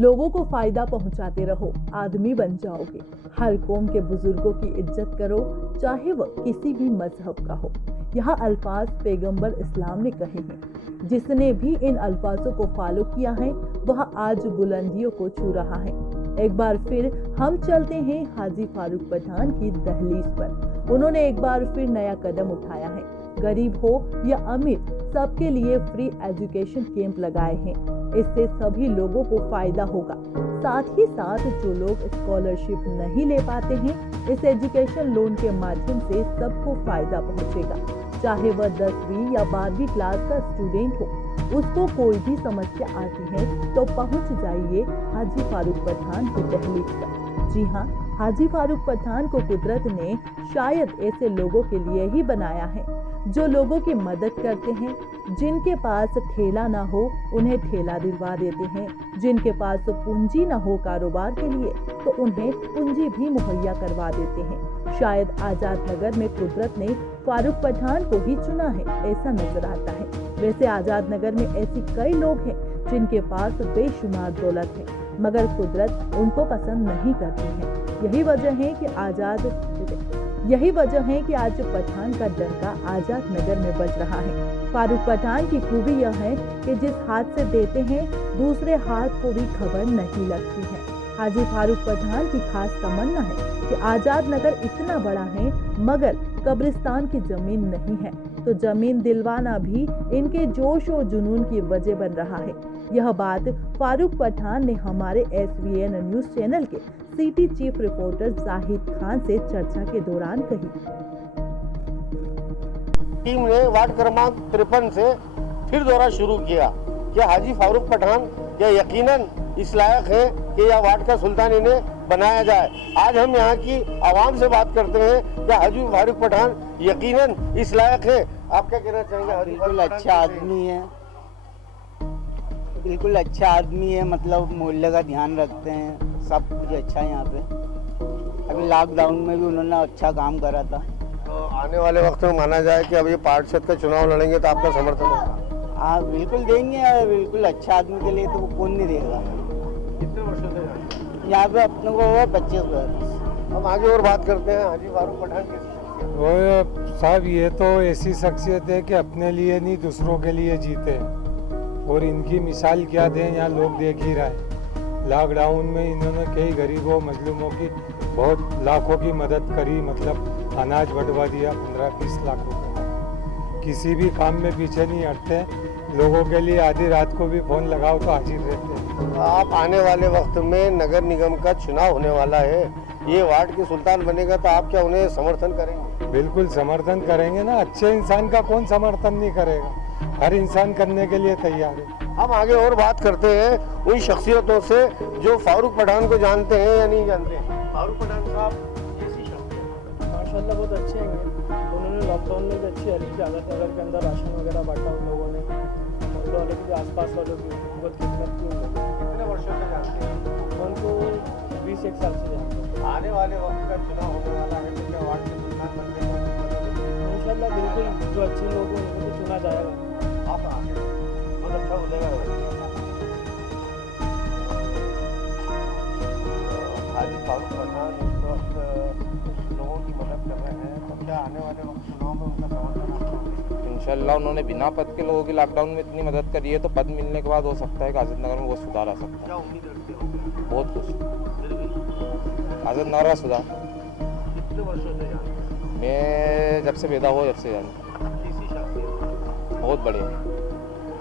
लोगों को फायदा पहुंचाते रहो, आदमी बन जाओगे। हर कौम के बुजुर्गों की इज्जत करो, चाहे वह किसी भी मजहब का हो। यहाँ अल्फाज पैगंबर इस्लाम ने कहे हैं। जिसने भी इन अल्फाजों को फॉलो किया है वह आज बुलंदियों को छू रहा है। एक बार फिर हम चलते हैं हाजी फारूक पठान की दहलीज पर। उन्होंने एक बार फिर नया कदम उठाया है। गरीब हो या अमीर, सबके लिए फ्री एजुकेशन कैंप लगाए हैं। इससे सभी लोगों को फायदा होगा। साथ ही साथ जो लोग स्कॉलरशिप नहीं ले पाते हैं, इस एजुकेशन लोन के माध्यम से सबको फायदा पहुंचेगा। चाहे वह 10वीं या 12वीं क्लास का स्टूडेंट हो, उसको कोई भी समस्या आती है तो पहुंच जाइए हाजी फारूक पठान की दहलीज पर। जी हाँ, हाजी फारूक पठान को कुदरत ने शायद ऐसे लोगों के लिए ही बनाया है जो लोगों की मदद करते हैं। जिनके पास ठेला ना हो उन्हें ठेला दिलवा देते हैं, जिनके पास पूंजी ना हो कारोबार के लिए तो उन्हें पूंजी भी मुहैया करवा देते हैं। शायद आजाद नगर में कुदरत ने फारूक पठान को ही चुना है, ऐसा नजर आता है। वैसे आजाद नगर में ऐसी कई लोग हैं जिनके पास बेशुमार दौलत है, मगर कुदरत उनको पसंद नहीं करती है। यही वजह है कि आज पठान का डंका आजाद नगर में बज रहा है। फारूक पठान की खूबी यह है कि जिस हाथ से देते हैं दूसरे हाथ को भी खबर नहीं लगती है। हाजी फारूक पठान की खास तमन्ना है कि आजाद नगर इतना बड़ा है मगर कब्रिस्तान की जमीन नहीं है, तो जमीन दिलवाना भी इनके जोश और जुनून की वजह बन रहा है। यह बात फारूक पठान ने हमारे SVN न्यूज चैनल के city chief reporter Zahid Khan से चर्चा के दौरान कही। टीम ने वार्ड क्रमांक 53 से फिर दौरा शुरू किया कि हाजी फारूक पठान क्या यकीनन इस लायक है कि यह वार्ड का सुल्तान इन्हें बनाया जाए। आज हम यहाँ की आवाम से बात करते हैं कि हाजी फारूक पठान यकीनन इस लायक है। आप क्या कहना चाहेंगे? बिल्कुल अच्छा आदमी है, बिल्कुल अच्छा आदमी है। मतलब मोहल्ले का ध्यान रखते हैं, सब कुछ अच्छा है यहाँ पे। अभी लॉकडाउन में भी उन्होंने अच्छा काम करा था। तो आने वाले वक्त में माना जाए कि अब ये पार्षद का चुनाव लड़ेंगे तो आपका समर्थन होगा? हाँ बिल्कुल देंगे, बिल्कुल अच्छा आदमी के लिए तो कौन नहीं देगा। कितने वर्षों से यहाँ पे अपने को 25 वर्ष। हम आगे और बात करते हैं। हाजी फारूक पठान कैसी शख्सियत? वो साहब ये तो ऐसी शख्सियत है कि अपने लिए नहीं दूसरों के लिए जीते हैं, और इनकी मिसाल क्या दें यहाँ लोग देख ही रहे हैं। लॉकडाउन में इन्होंने कई गरीबों मजलूमों की बहुत लाखों की मदद करी, मतलब अनाज बंटवा दिया 15-20 लाख रुपए। किसी भी काम में पीछे नहीं हटते, लोगों के लिए आधी रात को भी फोन लगाओ तो हाजिर रहते हैं। आप आने वाले वक्त में नगर निगम का चुनाव होने वाला है, ये वार्ड के सुल्तान बनेगा तो आप क्या उन्हें समर्थन करेंगे? बिल्कुल समर्थन करेंगे ना, अच्छे इंसान का कौन समर्थन नहीं करेगा, हर इंसान करने के लिए तैयार है। हम आगे और बात करते हैं उन शख्सियतों से जो फारूक पठान को जानते हैं या नहीं जानते हैं। फारूक पठान साहब कैसी शख्सियत? माशाल्लाह बहुत अच्छे हैं। उन्होंने लॉकडाउन में भी अच्छी हेल्प की, आजाद नगर के अंदर राशन वगैरह बांटा उन लोगों ने, मोहल्ले वाले की भी, आसपास वालों की बहुत खिदमत की उन लोगों ने। कितने वर्षों से जानते हैं? उनको 20-1 साल से जानते हैं। आने वाले वक्त का चुनाव होने वाला है तो क्या वार्ड के सुल्तान बनने का? इंशाल्लाह बिल्कुल जो अच्छे लोग हैं उनको तो चुना जाएगा। आप आगे बहुत अच्छा हो जाएगा। हाजी फारूक पठान इस वक्त लोगों की मदद कर रहे हैं, तो क्या आने वाले वक्त चुनाव में उनका समर्थन आपको? इंशाल्लाह उन्होंने बिना पद के लोगों की लॉकडाउन में इतनी मदद करी है, तो पद मिलने के बाद हो सकता है कि आजाद नगर में बहुत सुधार आ सकता क्या है। उम्मीद रखते हो? बहुत कुछ फिर भी आजाद नगर का सुधार कितने वर्षों से जानते हैं? मैं जब से पैदा हुआ जब से जानता हूँ। किसी शख्सियत? बहुत बड़े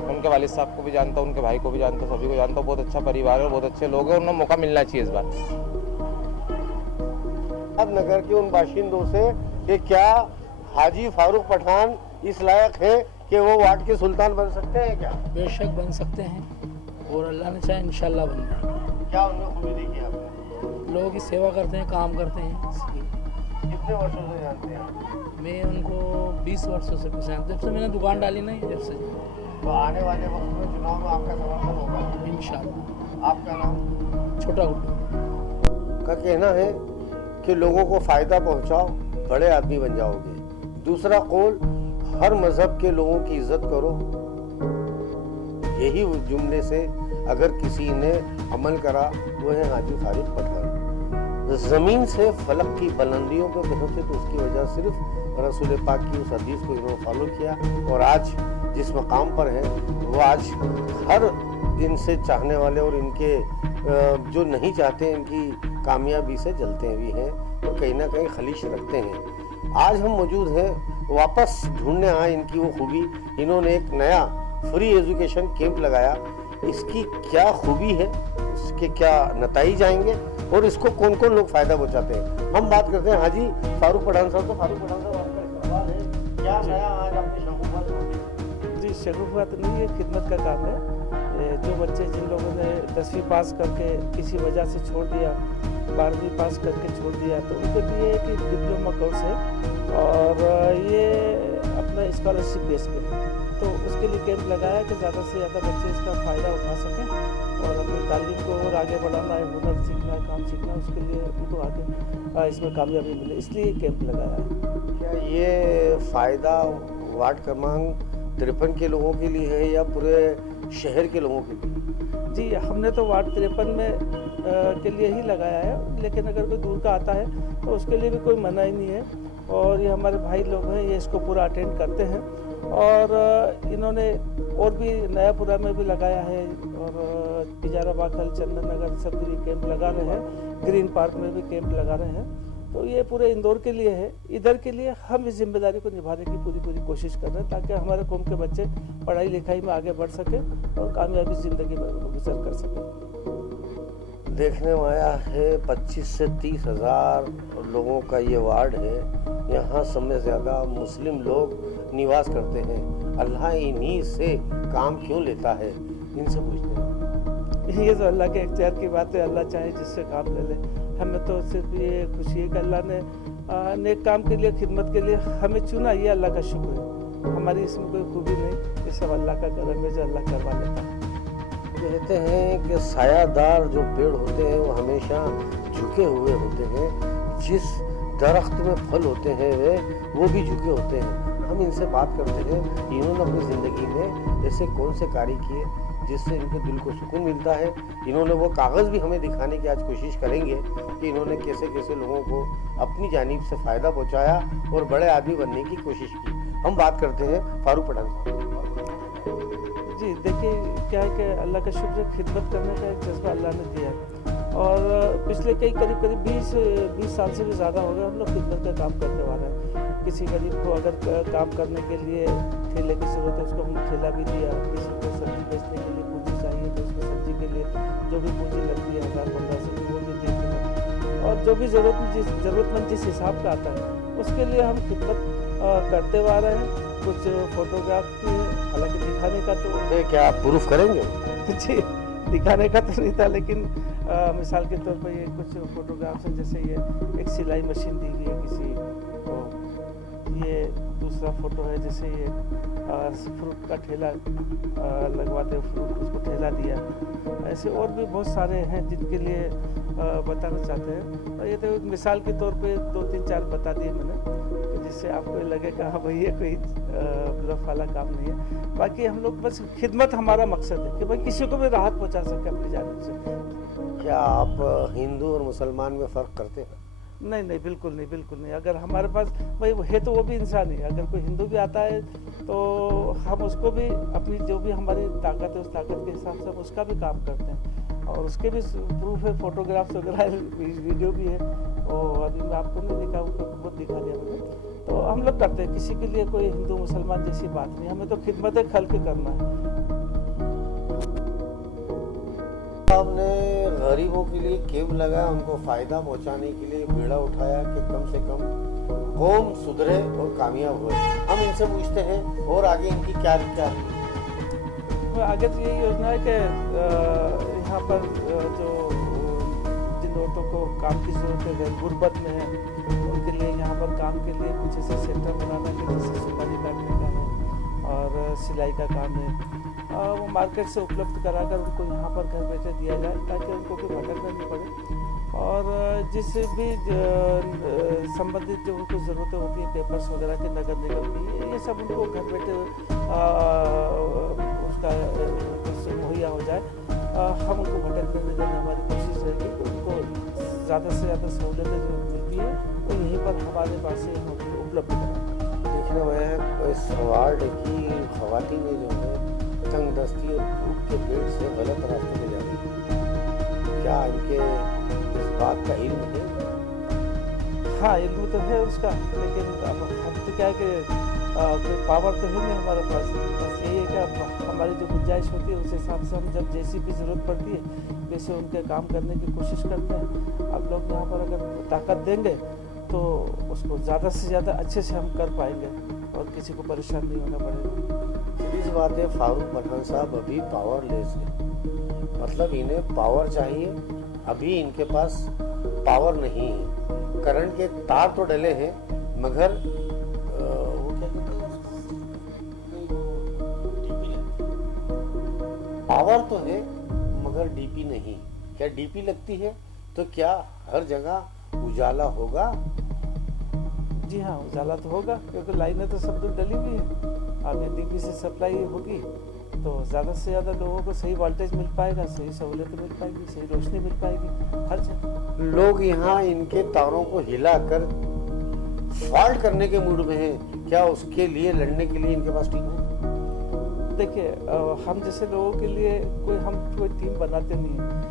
उनके वालिद साहब को भी जानता हूँ, उनके भाई को भी जानता हूँ, सभी को जानता हूँ। बहुत अच्छा परिवार है, बहुत अच्छे लोग हैं, उन्हें मौका मिलना चाहिए इस बार। नगर के उन बाशिंदों से कि क्या हाजी फारूक पठान इस लायक है कि वो वार्ड के सुल्तान बन सकते हैं क्या? बेशक बन सकते हैं और अल्लाह ने चाहे इंशाल्लाह बन जाएगा। क्या उनमें खूबी देखी आपने? लोगों की सेवा करते हैं, काम करते हैं। कितने वर्षों से जानते हैं? मैं उनको 20 वर्षों से पहचानता हूं, जब से मैंने दुकान डाली ना, जब से। तो आने वाले वक्त में चुनाव में आपका समर्थन होगा इंशाल्लाह। आपका नाम? छोटा गुड्डू का कहना है कि लोगों को फायदा पहुंचाओ, बड़े आदमी बन जाओगे। दूसरा कौल, हर मजहब के लोगों की इज्जत करो, यही जुमले से अगर किसी ने अमल करा वो है हाजी फारूक पठान। ज़मीन से फलक की बुलंदियों पे पहुँचे तो उसकी वजह सिर्फ रसूल पाक की उस हदीस को इन्होंने फॉलो किया, और आज जिस मकाम पर हैं वो आज हर इनसे चाहने वाले और इनके जो नहीं चाहते इनकी कामयाबी से जलते भी हैं और कहीं ना कहीं खलीश रखते हैं। आज हम मौजूद हैं, वापस ढूंढने आए इनकी वो खूबी। इन्होंने एक नया फ्री एजुकेशन कैंप लगाया, इसकी क्या खूबी है, इसके क्या नताइज आएंगे और इसको कौन कौन लोग फ़ायदा पहुँचाते हैं, हम बात करते हैं हाजी फारूक पठान साहब। तो फारूक पठान साहब, आपका सवाल है क्या नया आज आपने शगुफ़ा? जी, शगुफ़ा तो नहीं, ये खिदमत का काम है। जो बच्चे जिन लोगों ने 10वीं पास करके किसी वजह से छोड़ दिया, 12वीं पास करके छोड़ दिया, तो उनके लिए एक डिप्लोमा कोर्स है और ये अपना स्कॉलरशिप बेस पे, तो उसके लिए कैंप लगाया कि ज़्यादा से ज़्यादा बच्चे इसका फ़ायदा उठा सकें और अपनी तालीम को और आगे बढ़ाना है, हुनर सीखना है, काम सीखना है, उसके लिए उनको आगे इसमें कामयाबी मिले, इसलिए कैंप लगाया है। क्या ये फ़ायदा वार्ड क्रमांक 53 के लोगों के लिए है या पूरे शहर के लोगों के लिए? जी, हमने तो वार्ड 53 में के लिए ही लगाया है, लेकिन अगर कोई दूर का आता है तो उसके लिए भी कोई मना ही नहीं है, और ये हमारे भाई लोग हैं, ये इसको पूरा अटेंड करते हैं। और इन्होंने और भी नयापुरा में भी लगाया है और तिजारा बाखल, चंदन नगर सब भी कैंप लगा रहे हैं, ग्रीन पार्क में भी कैंप लगा रहे हैं। तो ये पूरे इंदौर के लिए है, इधर के लिए हम इस जिम्मेदारी को निभाने की पूरी कोशिश कर रहे हैं ताकि हमारे कौम के बच्चे पढ़ाई लिखाई में आगे बढ़ सकें और कामयाबी ज़िंदगी में गुजर कर सकें। देखने में आया है 25 से 30 हज़ार लोगों का ये वार्ड है, यहाँ सब में ज़्यादा मुस्लिम लोग निवास करते हैं। अल्लाह इन्हीं से काम क्यों लेता है, इनसे पूछते हैं। ये तो अल्लाह के इख्तियार की बात है, अल्लाह चाहे जिससे काम ले ले। हमें तो सिर्फ ये खुशी है कि अल्लाह ने नेक काम के लिए, खिदमत के लिए हमें चुना, ये अल्लाह का शुक्र है। हमारी इसमें कोई खूबी नहीं, ये सब अल्लाह का करम है जो अल्लाह करवा लेता है। कहते हैं कि सायादार जो पेड़ होते हैं वो हमेशा झुके हुए होते हैं, जिस दरख्त में फल होते हैं वो भी झुके होते हैं। हम इनसे बात करते हैं, इन्होंने अपनी ज़िंदगी में ऐसे कौन से कार्य किए जिससे इनके दिल को सुकून मिलता है। इन्होंने वो कागज़ भी हमें दिखाने की आज कोशिश करेंगे कि इन्होंने कैसे कैसे लोगों को अपनी जानिब से फ़ायदा पहुंचाया और बड़े आदमी बनने की कोशिश की। हम बात करते हैं फारूक पठान साहब। जी, देखिए क्या है कि अल्लाह का शुक्र, खिदमत करने का एक जज्बा अल्लाह ने दिया है और पिछले करीब 20 साल से भी ज़्यादा हो गए हम लोग खिदमत का काम करने वाले हैं। किसी गरीब को अगर काम करने के लिए ठेले की ज़रूरत है उसको हमने ठेला भी दिया, किसी को सब्जी बेचने के लिए पूंजी चाहिए तो उसको सब्जी के लिए जो भी पूंजी लगती है 1000-1500 वो भी देते हैं, और जो भी ज़रूरतमंद जिस हिसाब का आता है उसके लिए हम खिदमत करते हुए आ रहे हैं। कुछ फोटोग्राफ भी है, हालांकि दिखाने का तो क्या आप प्रूफ करेंगे? जी, दिखाने का तो नहीं था, लेकिन मिसाल के तौर पर ये कुछ फोटोग्राफ्स हैं, जैसे ये एक सिलाई मशीन दी गई है किसी को, ये दूसरा फोटो है जैसे ये फ्रूट का ठेला लगवाते फ्रूट, उसको ठेला दिया। ऐसे और भी बहुत सारे हैं जिनके लिए बताना चाहते हैं। ये तो मिसाल के तौर पे 2-3-4 बता दिए मैंने, जिससे आपको लगेगा हाँ भाई ये कोई ब्लफ वाला काम नहीं है। बाकी हम लोग बस खिदमत हमारा मकसद है कि भाई किसी को भी राहत पहुंचा सके अपनी जानिब से। क्या आप हिंदू और मुसलमान में फ़र्क करते हैं? नहीं, बिल्कुल नहीं। अगर हमारे पास भाई है तो वो भी इंसान है। अगर कोई हिंदू भी आता है तो हम उसको भी अपनी जो भी हमारी ताकत है उस ताकत के हिसाब से हम उसका भी काम करते हैं, और उसके भी प्रूफ है, फोटोग्राफ्स वगैरह वीडियो भी है। और अभी मैं आपको नहीं दिखा, उनको बहुत दिखा दिया मैंने। तो हम लोग करते हैं, किसी के लिए कोई हिंदू मुसलमान जैसी बात नहीं, हमें तो खिदमत खल्क करना है। आपने गरीबों के लिए कैंप लगाया, उनको फ़ायदा पहुंचाने के लिए बीड़ा उठाया कि कम से कम कौम सुधरे और कामयाब हुए। हम इनसे पूछते हैं और आगे इनकी क्या आगे तो यही योजना है कि यहाँ पर जो जिन औरतों को काम की ज़रूरत है, गुर्बत में है, उनके लिए यहाँ पर काम के लिए कुछ ऐसे सेंटर बनाना कि जैसे सुपारी काटने का है और सिलाई का काम है, वो मार्केट से उपलब्ध कराकर उनको यहाँ पर घर बैठे दिया जाए ताकि उनको भी भटकना नहीं पड़े। और जिससे भी संबंधित जो उनको ज़रूरतें होती हैं, पेपर्स वगैरह की, नगद निगम की, ये सब उनको घर बैठे उसका ज़्यादा से ज़्यादा सहूलियतें जो मिलती है वो यहीं पर हमारे पास से यहाँ उपलब्ध कराएं। देखना मैं इस अवार्ड की खवातीन जो है तंग दस्ती और भूख के पेट से गलत रास्ते में जा रही है, क्या इनके इस बात का इल्म है? हाँ, इल्म तो है उसका, लेकिन अब हम तो क्या है कि कोई पावर तो है नहीं हमारे पास। बस यही है कि अब हमारी जो गुंजाइश होती है उस हिसाब से हम जब जैसी भी ज़रूरत पड़ती है वैसे उनके काम करने की कोशिश करते हैं। अब लोग यहाँ पर अगर ताकत देंगे तो उसको ज़्यादा से ज़्यादा अच्छे से हम कर पाएंगे और किसी को परेशान नहीं होना पड़ेगा। सीधी सी बात है, फारूक पठान साहब अभी पावरलेस है, मतलब इन्हें पावर चाहिए, अभी इनके पास पावर नहीं है। करंट के तार तो डले हैं मगर वो क्या कहते हैं, पावर तो है मगर डीपी नहीं। क्या डीपी लगती है तो क्या हर जगह उजाला होगा? जी हाँ, उजाला तो होगा क्योंकि लाइनें तो सब दूर डली हुई है। आगे डीपी से सप्लाई होगी तो ज़्यादा से ज़्यादा लोगों को सही वोल्टेज मिल पाएगा, सही सहूलियत मिल पाएगी, सही रोशनी मिल पाएगी हर जगह। लोग यहाँ इनके तारों को हिलाकर फॉल्ट करने के मूड में हैं, क्या उसके लिए लड़ने के लिए इनके पास टीम है? देखिए, हम जैसे लोगों के लिए कोई टीम बनाते नहीं है।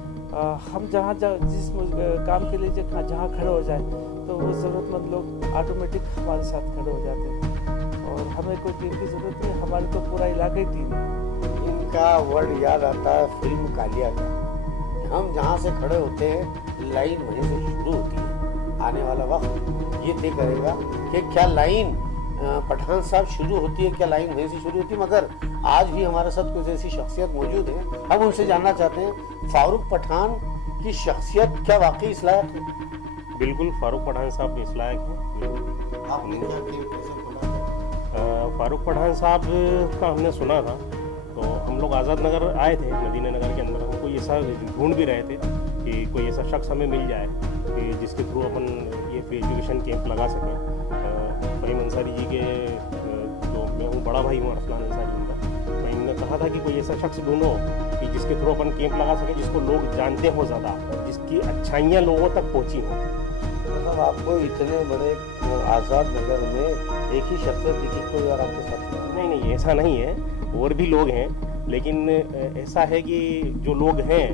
हम जहाँ जिस काम के लिए जहाँ खड़े हो जाए तो वो ज़रूरतमंद लोग ऑटोमेटिक हमारे साथ खड़े हो जाते हैं और हमें कोई टीम की ज़रूरत नहीं, हमारी तो पूरा इलाका ही टीम है। इनका वर्ड याद आता है फिल्म कालिया का। हम जहाँ से खड़े होते हैं लाइन वहीं से शुरू होती है। आने वाला वक्त ये तय करेगा कि क्या लाइन पठान साहब शुरू होती है, क्या लाइन वहीं से शुरू होती है। मगर आज भी हमारे साथ कुछ ऐसी शख्सियत मौजूद है, हम उनसे जानना चाहते हैं फारूक पठान की शख्सियत क्या वाकई इस लायक है? बिल्कुल, फारूक पठान साहब इस लायक हैं। आपने क्या कैसे सुना? फारूक पठान साहब का हमने सुना था, तो हम लोग आज़ाद नगर आए थे, मदीना नगर के अंदर। हम कोई ऐसा ढूंढ भी रहे थे कि कोई ऐसा शख्स हमें मिल जाए कि जिसके थ्रू अपन ये फ्री एजुकेशन कैंप लगा सकें। फहीम अंसारी जी के जो मैं हूँ बड़ा भाई हूँ, अरसलान अंसारी उनका, तो इन्होंने कहा था कि कोई ऐसा शख्स ढूंढो कि जिसके थ्रू अपन कैंप लगा सके, जिसको लोग जानते हो ज़्यादा, जिसकी अच्छाइयाँ लोगों तक पहुँची हों। मतलब आपको इतने बड़े आज़ाद नगर में एक ही शख्सियत दिखी, कोई और आपके साथ? नहीं, ऐसा नहीं है, और भी लोग हैं, लेकिन ऐसा है कि जो लोग हैं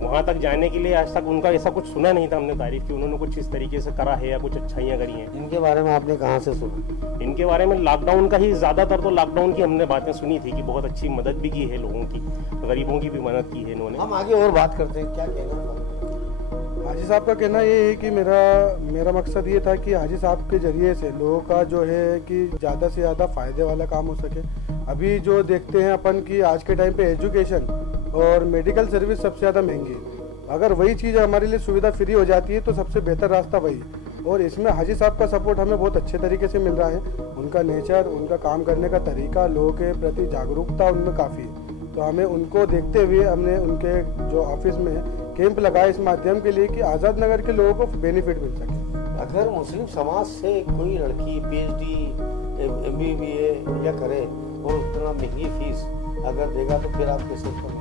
वहाँ तक जाने के लिए आज तक उनका ऐसा कुछ सुना नहीं था हमने तारीफ की, उन्होंने कुछ इस तरीके से करा है या कुछ अच्छाइयाँ करी हैं। इनके बारे में आपने कहाँ से सुना? इनके बारे में लॉकडाउन का ही ज़्यादातर, तो लॉकडाउन की हमने बातें सुनी थी कि बहुत अच्छी मदद भी की है लोगों की, गरीबों की भी मदद की है इन्होंने। हम आगे और बात करते हैं, क्या कहना? हाजी साहब का कहना ये है कि मेरा मकसद ये था कि हाजी साहब के ज़रिए से लोगों का जो है कि ज़्यादा से ज़्यादा फ़ायदे वाला काम हो सके। अभी जो देखते हैं अपन कि आज के टाइम पे एजुकेशन और मेडिकल सर्विस सबसे ज़्यादा महंगी है। अगर वही चीज़ हमारे लिए सुविधा फ्री हो जाती है तो सबसे बेहतर रास्ता वही है, और इसमें हाजी साहब का सपोर्ट हमें बहुत अच्छे तरीके से मिल रहा है। उनका नेचर, उनका काम करने का तरीका, लोगों के प्रति जागरूकता उनमें काफ़ी है। तो हमें उनको देखते हुए हमने उनके जो ऑफिस में कैंप लगाया इस माध्यम के लिए कि आज़ाद नगर के लोगों को बेनिफिट मिल सके। अगर मुस्लिम समाज से कोई लड़की PhD MBA या करे और उतना महंगी फीस अगर देगा तो फिर आप कैसे उसको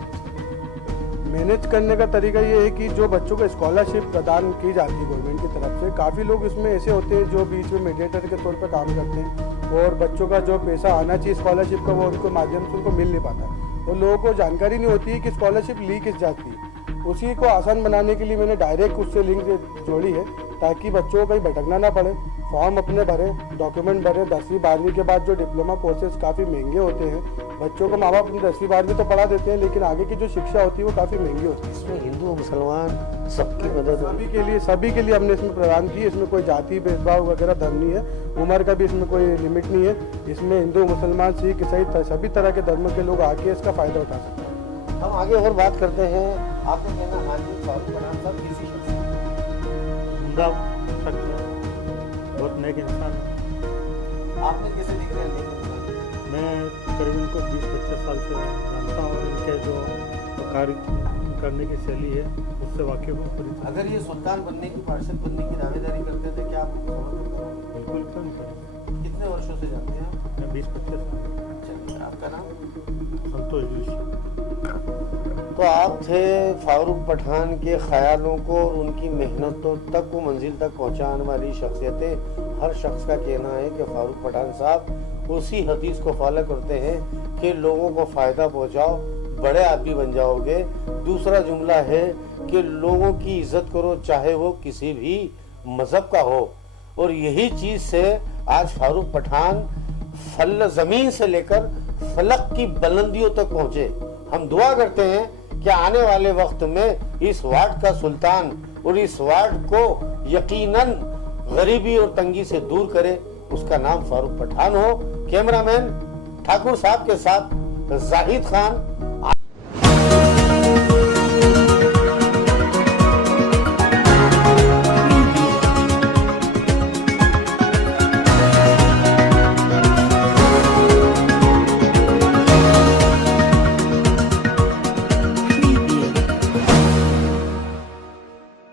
मैनेज करने का तरीका ये है कि जो बच्चों को स्कॉलरशिप प्रदान की जाती है गवर्नमेंट की तरफ से, काफ़ी लोग इसमें ऐसे होते हैं जो बीच में मीडिएटर के तौर पर काम करते हैं और बच्चों का जो पैसा आना चाहिए स्कॉलरशिप का वो उनको माध्यम से उनको मिल नहीं पाता, और लोगों को जानकारी नहीं होती है कि स्कॉलरशिप ली किस जाती है। उसी को आसान बनाने के लिए मैंने डायरेक्ट उससे लिंक जोड़ी है ताकि बच्चों को कहीं भटकना ना पड़े। फॉर्म अपने भरे, डॉक्यूमेंट भरे। 10वीं 12वीं के बाद जो डिप्लोमा कोर्सेज काफ़ी महंगे होते हैं, बच्चों को माँ बाप 10वीं 12वीं तो पढ़ा देते हैं लेकिन आगे की जो शिक्षा होती है वो काफ़ी महंगी होती है। इसमें हिंदू मुसलमान सबकी मदद सभी के लिए हमने इसमें प्रदान की। इसमें कोई जाति भेदभाव वगैरह धर्म नहीं है, उम्र का भी इसमें कोई लिमिट नहीं है। इसमें हिंदू मुसलमान सिख ईसाई सभी तरह के धर्म के लोग आके इसका फ़ायदा उठा सकते हैं। हम आगे और बात करते हैं। आपको कहना हाजी फारूक पठान साहब किसी शख्स बहुत नेक इंसान है। आपने कैसे दिख रहे हैं? मैं करीब इनको 20-25 साल से जानता हूँ और इनके जो कार्य करने की शैली है उससे वाकिफ हूँ। अगर ये सुल्तान बनने की, पार्षद बनने की दावेदारी करते थे क्या आप समर्थन करें? बिल्कुल क्यों नहीं करें। कितने वर्षों से जानते हैं आप? मैं 20-25 साल। चलिए, आपका नाम? संतोष जोशी। तो आप थे फारूक पठान के ख्यालों को और उनकी मेहनतों तक वो मंजिल तक पहुंचाने वाली शख्सियतें। हर शख्स का कहना है कि फारूक पठान साहब उसी हदीस को फॉलो करते हैं कि लोगों को फ़ायदा पहुंचाओ, बड़े आदमी बन जाओगे। दूसरा जुमला है कि लोगों की इज्जत करो, चाहे वो किसी भी मजहब का हो। और यही चीज़ से आज फारूक पठान फल ज़मीन से लेकर फलक की बुलंदियों तक पहुंचे। हम दुआ करते हैं कि आने वाले वक्त में इस वार्ड का सुल्तान और इस वार्ड को यकीनन गरीबी और तंगी से दूर करे, उसका नाम फारूक पठान हो। कैमरामैन ठाकुर साहब के साथ जाहिद खान,